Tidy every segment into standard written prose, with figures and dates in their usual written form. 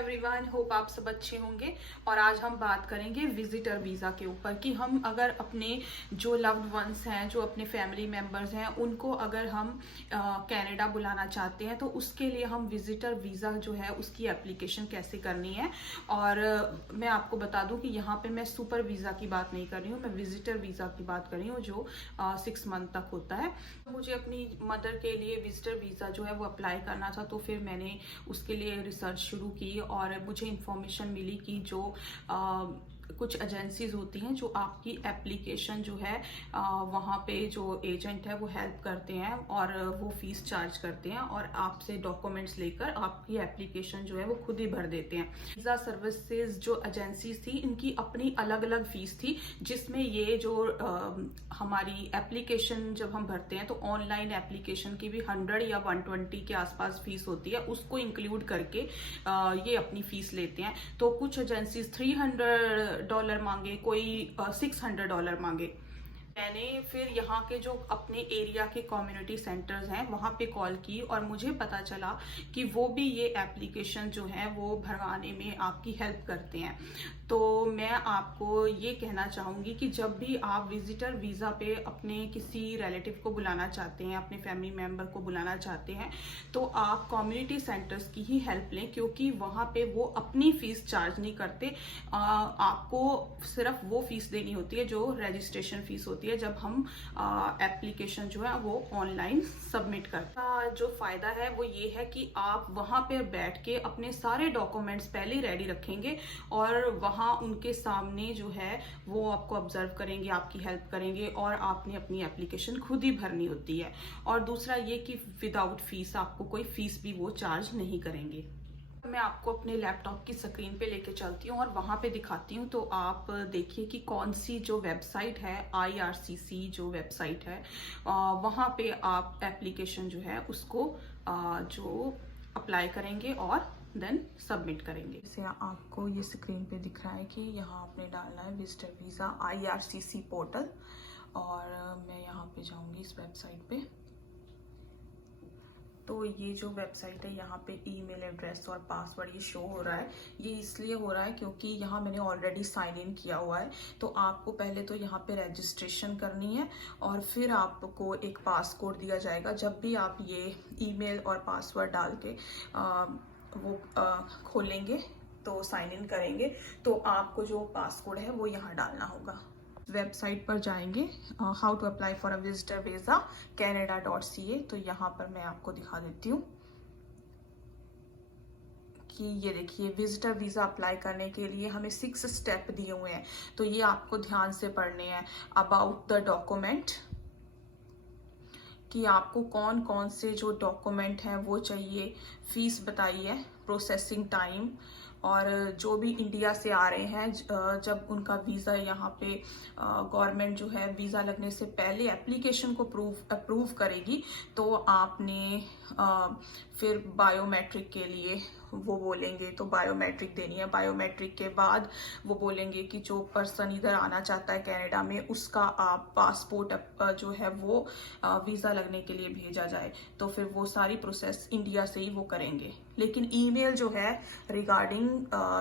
Everyone, hope आप सब अच्छे होंगे। और आज हम बात करेंगे विजिटर वीज़ा के ऊपर कि हम अगर अपने जो लव्ड वंस हैं, जो अपने फैमिली मेम्बर्स हैं, उनको अगर हम कनाडा बुलाना चाहते हैं तो उसके लिए हम विजिटर वीज़ा जो है उसकी एप्लीकेशन कैसे करनी है। और मैं आपको बता दूं कि यहाँ पे मैं सुपर वीज़ा की बात नहीं कर रही हूँ, मैं विजिटर वीज़ा की बात कर रही हूँ जो 6 मंथ तक होता है। मुझे अपनी मदर के लिए विजिटर वीज़ा जो है वो अप्लाई करना था, तो फिर मैंने उसके लिए रिसर्च शुरू की और मुझे इंफॉर्मेशन मिली कि जो कुछ एजेंसीज होती हैं जो आपकी एप्लीकेशन जो है वहाँ पे जो एजेंट है वो हेल्प करते हैं और वो फीस चार्ज करते हैं और आपसे डॉक्यूमेंट्स लेकर आपकी एप्लीकेशन जो है वो खुद ही भर देते हैं। वीज़ा सर्विसेज जो एजेंसीज थी इनकी अपनी अलग अलग फीस थी, जिसमें ये जो हमारी एप्लीकेशन जब हम भरते हैं तो ऑनलाइन एप्लीकेशन की भी 100 या 120 के आसपास फीस होती है, उसको इंक्लूड करके ये अपनी फीस लेते हैं। तो कुछ एजेंसीज $300 मांगे, कोई $600 मांगे। मैंने फिर यहाँ के जो अपने एरिया के कम्युनिटी सेंटर्स हैं वहाँ पे कॉल की और मुझे पता चला कि वो भी ये एप्लीकेशन जो है वो भरवाने में आपकी हेल्प करते हैं। तो मैं आपको ये कहना चाहूँगी कि जब भी आप विजिटर वीज़ा पे अपने किसी रिलेटिव को बुलाना चाहते हैं, अपने फैमिली मेम्बर को बुलाना चाहते हैं, तो आप कम्युनिटी सेंटर्स की ही हेल्प लें, क्योंकि वहाँ पे वो अपनी फीस चार्ज नहीं करते। आपको सिर्फ वो फीस देनी होती है जो रजिस्ट्रेशन फीस होती है जब हम एप्लीकेशन जो है वो ऑनलाइन सबमिट करते हैं। जो फायदा है वो ये है कि आप वहां पे बैठ के अपने सारे डॉक्यूमेंट्स पहले ही रेडी रखेंगे और वहां उनके सामने जो है वो आपको ऑब्जर्व करेंगे, आपकी हेल्प करेंगे और आपने अपनी एप्लीकेशन खुद ही भरनी होती है। और दूसरा ये कि विदाउट फीस, आपको कोई फीस भी वो चार्ज नहीं करेंगे। मैं आपको अपने लैपटॉप की स्क्रीन पे लेके चलती हूँ और वहाँ पे दिखाती हूँ, तो आप देखिए कि कौन सी जो वेबसाइट है, IRCC जो वेबसाइट है, वहाँ पे आप एप्लीकेशन जो है उसको जो अप्लाई करेंगे और देन सबमिट करेंगे। जैसे आपको ये स्क्रीन पे दिख रहा है कि यहाँ आपने डालना है विजिटर वीज़ा IRCC पोर्टल, और मैं यहाँ पे जाऊँगी इस वेबसाइट पे। तो ये जो वेबसाइट है यहाँ पे ईमेल एड्रेस और पासवर्ड ये शो हो रहा है। ये इसलिए हो रहा है क्योंकि यहाँ मैंने ऑलरेडी साइन इन किया हुआ है। तो आपको पहले तो यहाँ पे रजिस्ट्रेशन करनी है और फिर आपको एक पासकोड दिया जाएगा। जब भी आप ये ईमेल और पासवर्ड डाल के खोलेंगे तो साइन इन करेंगे, तो आपको जो पासकोड है वो यहाँ डालना होगा। वेबसाइट पर जाएंगे, how to apply for a visitor visa canada.ca। तो यहाँ पर मैं आपको दिखा देती हूँ कि ये देखिए विजिटर वीज़ा अप्लाई करने के लिए हमें 6 स्टेप दिए हुए हैं, तो ये आपको ध्यान से पढ़ने हैं। अबाउट द डॉक्यूमेंट, कि आपको कौन कौन से जो डॉक्यूमेंट हैं वो चाहिए, फीस बताइए, प्रोसेसिंग टाइम, और जो भी इंडिया से आ रहे हैं जब उनका वीज़ा यहाँ पे गवर्नमेंट जो है वीज़ा लगने से पहले एप्लीकेशन को अप्रूव करेगी, तो आपने फिर बायोमेट्रिक के लिए वो बोलेंगे, तो बायोमेट्रिक देनी है। बायोमेट्रिक के बाद वो बोलेंगे कि जो पर्सन इधर आना चाहता है कनाडा में उसका आप पासपोर्ट जो है वो वीज़ा लगने के लिए भेजा जाए, तो फिर वो सारी प्रोसेस इंडिया से ही वो करेंगे। लेकिन ईमेल जो है रिगार्डिंग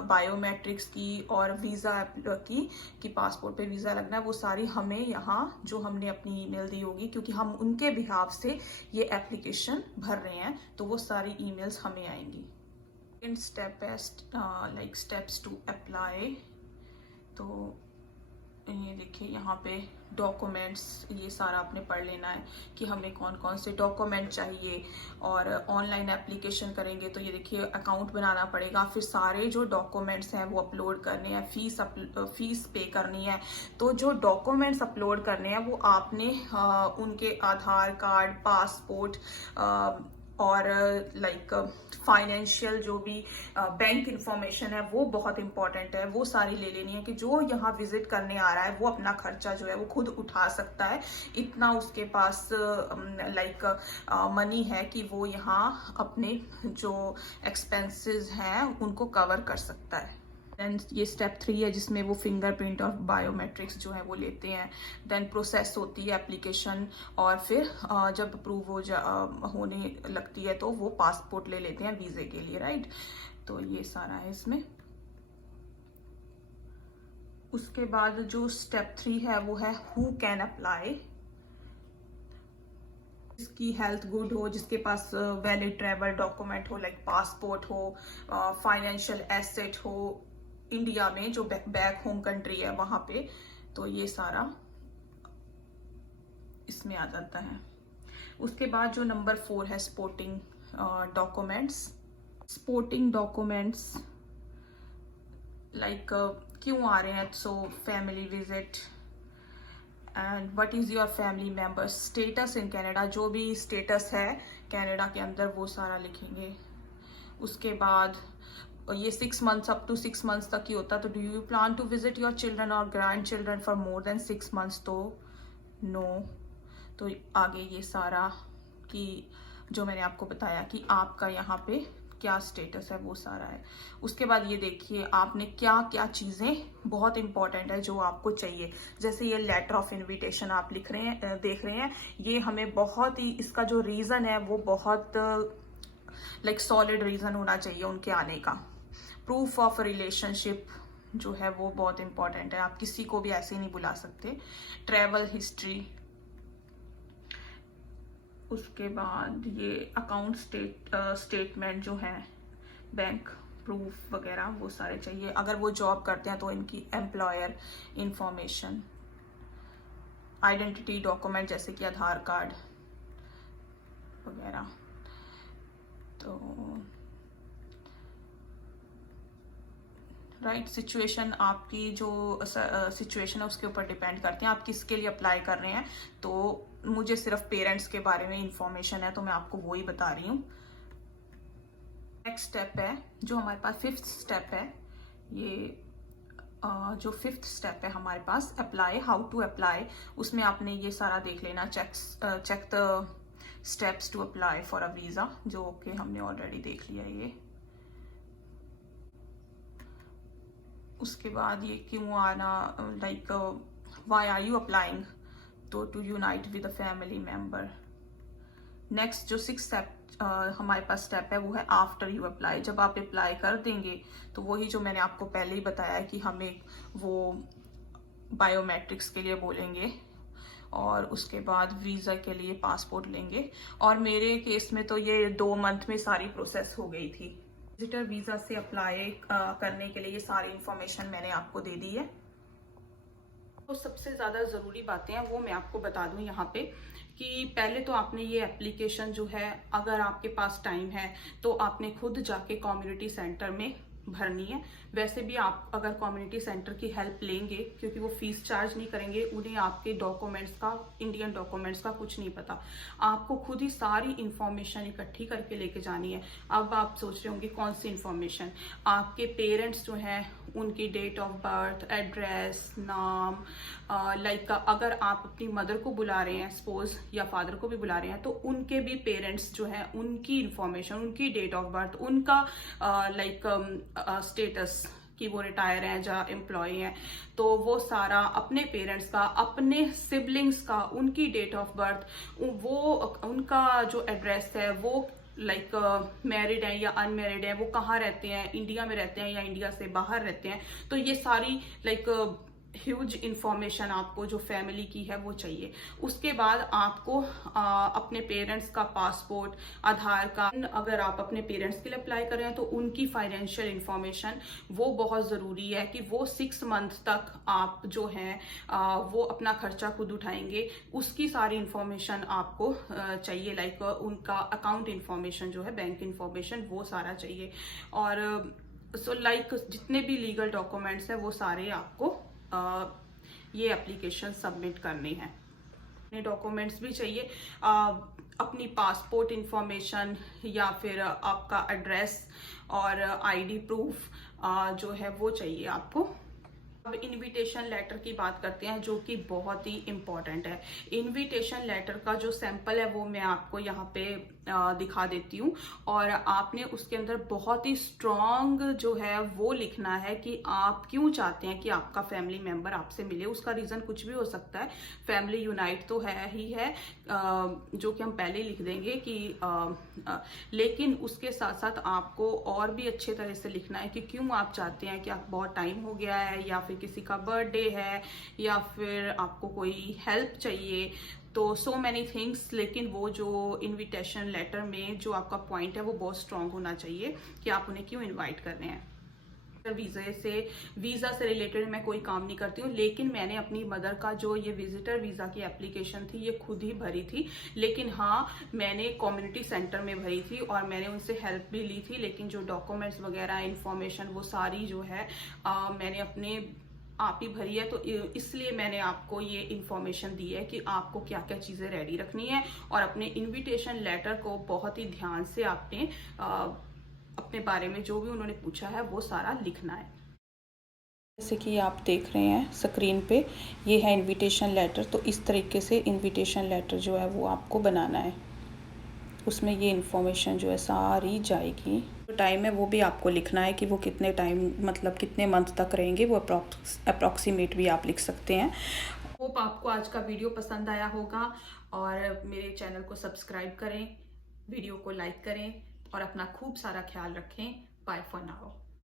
बायोमेट्रिक्स की और वीज़ा की पासपोर्ट पे वीज़ा लगना है, वो सारी हमें यहाँ जो हमने अपनी ईमेल दी होगी, क्योंकि हम उनके बिहाफ से ये एप्लीकेशन भर रहे हैं, तो वो सारी ईमेल्स हमें आएंगी। स्टेप है लाइक स्टेप्स टू अप्लाई। तो ये देखिए यहाँ पे डॉक्यूमेंट्स, ये सारा आपने पढ़ लेना है कि हमें कौन कौन से डॉक्यूमेंट चाहिए। और ऑनलाइन एप्लीकेशन करेंगे तो ये देखिए अकाउंट बनाना पड़ेगा, फिर सारे जो डॉक्यूमेंट्स हैं वो अपलोड करने हैं, फीस पे करनी है। तो जो डॉक्यूमेंट्स अपलोड करने हैं वो आपने उनके आधार कार्ड, पासपोर्ट और लाइक फाइनेंशियल जो भी बैंक इंफॉर्मेशन है वो बहुत इंपॉर्टेंट है, वो सारी ले लेनी है कि जो यहाँ विजिट करने आ रहा है वो अपना खर्चा जो है वो खुद उठा सकता है, इतना उसके पास लाइक मनी है कि वो यहाँ अपने जो एक्सपेंसेस हैं उनको कवर कर सकता है। देन ये स्टेप 3 है जिसमें वो फिंगरप्रिंट और बायोमेट्रिक्स जो है वो लेते हैं। देन प्रोसेस होती है एप्लीकेशन, और फिर जब अप्रूव होने लगती है तो वो पासपोर्ट ले लेते हैं वीज़े के लिए, राइट। तो ये सारा है इसमें। उसके बाद जो स्टेप 3 है वो है हु कैन अप्लाई। जिसकी हेल्थ गुड हो, जिसके पास वैलिड ट्रैवल डॉक्यूमेंट हो, लाइक पासपोर्ट हो, फाइनेंशियल एसेट हो इंडिया में, जो बैक होम कंट्री है वहां पे, तो ये सारा इसमें आ जाता है। उसके बाद जो नंबर 4 है sporting documents. Sporting documents like क्यों आ रहे हैं, so family visit and what is your family members status in Canada, जो भी स्टेटस है कनाडा के अंदर वो सारा लिखेंगे। उसके बाद ये 6 मंथ्स अप टू 6 मंथ्स तक ही होता है। तो do you plan to visit your children और grandchildren for more than 6 months, तो नो। तो आगे ये सारा कि जो मैंने आपको बताया कि आपका यहाँ पे क्या स्टेटस है वो सारा है। उसके बाद ये देखिए आपने क्या क्या चीजें बहुत इंपॉर्टेंट है जो आपको चाहिए। जैसे ये लेटर ऑफ इनविटेशन आप लिख रहे हैं, देख रहे हैं, ये हमें बहुत ही, इसका जो रीजन है वो बहुत लाइक सॉलिड रीजन होना चाहिए उनके आने का। प्रूफ ऑफ रिलेशनशिप जो है वो बहुत इंपॉर्टेंट है, आप किसी को भी ऐसे नहीं बुला सकते। Travel history. उसके बाद ये अकाउंट स्टेटमेंट जो है, बैंक प्रूफ वगैरह वो सारे चाहिए। अगर वो जॉब करते हैं तो इनकी एम्प्लॉयर इंफॉर्मेशन, आइडेंटिटी डॉक्यूमेंट जैसे कि आधार कार्ड वगैरह। तो राइट सिचुएशन, आपकी जो सिचुएशन है उसके ऊपर डिपेंड करते हैं आप किसके लिए अप्लाई कर रहे हैं। तो मुझे सिर्फ पेरेंट्स के बारे में इंफॉर्मेशन है तो मैं आपको वो ही बता रही हूँ। नेक्स्ट स्टेप है जो हमारे पास 5th स्टेप है, ये जो 5th स्टेप है हमारे पास अप्लाई, हाउ टू अप्लाई। उसमें आपने ये सारा देख लेना, check the steps to apply for a visa, जो कि हमने ऑलरेडी देख लिया ये। उसके बाद ये क्यों आना, like why are you applying, तो to unite with a family member. Next जो 6th स्टेप हमारे पास स्टेप है वो है आफ्टर यू अप्लाई। जब आप अप्लाई कर देंगे तो वही जो मैंने आपको पहले ही बताया है कि हमें वो बायोमेट्रिक्स के लिए बोलेंगे और उसके बाद वीजा के लिए पासपोर्ट लेंगे। और मेरे केस में तो ये 2 मंथ में सारी प्रोसेस हो गई थी। विजिटर वीजा से अप्लाई करने के लिए ये सारी इंफॉर्मेशन मैंने आपको दे दी है। तो सबसे ज़्यादा ज़रूरी बातें हैं वो मैं आपको बता दूं यहाँ पे कि पहले तो आपने ये एप्लीकेशन जो है, अगर आपके पास टाइम है तो आपने खुद जाके कम्युनिटी सेंटर में भरनी है। वैसे भी आप अगर कम्युनिटी सेंटर की हेल्प लेंगे, क्योंकि वो फीस चार्ज नहीं करेंगे, उन्हें आपके डॉक्यूमेंट्स का, इंडियन डॉक्यूमेंट्स का कुछ नहीं पता, आपको खुद ही सारी इंफॉर्मेशन इकट्ठी करके लेके जानी है। अब आप सोच रहे होंगे कौन सी इंफॉर्मेशन, आपके पेरेंट्स जो हैं उनकी डेट ऑफ बर्थ, एड्रेस, नाम, लाइक अगर आप अपनी मदर को बुला रहे हैं सपोज, या फादर को भी बुला रहे हैं, तो उनके भी पेरेंट्स जो हैं उनकी इंफॉर्मेशन, उनकी डेट ऑफ बर्थ, उनका लाइक स्टेटस कि वो रिटायर हैं या एम्प्लॉय हैं, तो वो सारा, अपने पेरेंट्स का, अपने सिबलिंग्स का, उनकी डेट ऑफ बर्थ, वो उनका जो एड्रेस है, वो लाइक मैरिड है या अनमैरिड है, वो कहाँ रहते हैं, इंडिया में रहते हैं या इंडिया से बाहर रहते हैं, तो ये सारी लाइक ह्यूज इंफॉर्मेशन आपको जो फैमिली की है वो चाहिए। उसके बाद आपको अपने पेरेंट्स का पासपोर्ट, आधार कार्ड, अगर आप अपने पेरेंट्स के लिए अप्लाई कर रहे हैं तो उनकी फाइनेंशियल इंफॉर्मेशन वो बहुत ज़रूरी है कि वो 6 मंथ तक आप जो हैं वो अपना खर्चा खुद उठाएंगे, उसकी सारी इंफॉर्मेशन आपको चाहिए। लाइक उनका अकाउंट इंफॉर्मेशन जो है, बैंक इंफॉर्मेशन, वो सारा चाहिए। और सो लाइक जितने भी लीगल डॉक्यूमेंट्स हैं वो सारे आपको ये एप्लीकेशन सबमिट करने हैं। अपने डॉक्यूमेंट्स भी चाहिए, अपनी पासपोर्ट इंफॉर्मेशन या फिर आपका एड्रेस और आईडी प्रूफ जो है वो चाहिए आपको। अब इनविटेशन लेटर की बात करते हैं जो कि बहुत ही इम्पोर्टेंट है। इनविटेशन लेटर का जो सैंपल है वो मैं आपको यहाँ पे दिखा देती हूँ। और आपने उसके अंदर बहुत ही स्ट्रॉन्ग जो है वो लिखना है कि आप क्यों चाहते हैं कि आपका फैमिली मेंबर आपसे मिले। उसका रीज़न कुछ भी हो सकता है, फैमिली यूनाइट तो है ही है, जो कि हम पहले लिख देंगे कि लेकिन उसके साथ साथ आपको और भी अच्छे तरह से लिखना है कि क्यों आप चाहते हैं, कि आप बहुत टाइम हो गया है, या फिर किसी का बर्थडे है, या फिर आपको कोई हेल्प चाहिए, तो सो मैनी थिंग्स। लेकिन वो जो इनविटेशन लेटर में जो आपका पॉइंट है वो बहुत स्ट्रांग होना चाहिए कि आप उन्हें क्यों इनवाइट कर रहे हैं। वीज़ा से रिलेटेड मैं कोई काम नहीं करती हूँ, लेकिन मैंने अपनी मदर का जो ये विजिटर वीज़ा की एप्लीकेशन थी ये खुद ही भरी थी। लेकिन हाँ, मैंने कम्युनिटी सेंटर में भरी थी और मैंने उनसे हेल्प भी ली थी, लेकिन जो डॉक्यूमेंट्स वगैरह इंफॉर्मेशन वो सारी जो है मैंने अपने आप ही भरी है। तो इसलिए मैंने आपको ये इन्फॉर्मेशन दी है कि आपको क्या क्या चीज़ें रेडी रखनी है, और अपने इनविटेशन लेटर को बहुत ही ध्यान से आपने अपने बारे में जो भी उन्होंने पूछा है वो सारा लिखना है। जैसे कि आप देख रहे हैं स्क्रीन पे, ये है इनविटेशन लेटर। तो इस तरीके से इनविटेशन लेटर जो है वो आपको बनाना है, उसमें ये इन्फॉर्मेशन जो है सारी जाएगी। जो टाइम है वो भी आपको लिखना है कि वो कितने टाइम, मतलब कितने मंथ तक रहेंगे, वो अप्रॉक्सीमेट भी आप लिख सकते हैं। होप आपको आज का वीडियो पसंद आया होगा, और मेरे चैनल को सब्सक्राइब करें, वीडियो को लाइक करें, और अपना खूब सारा ख्याल रखें। Bye for now.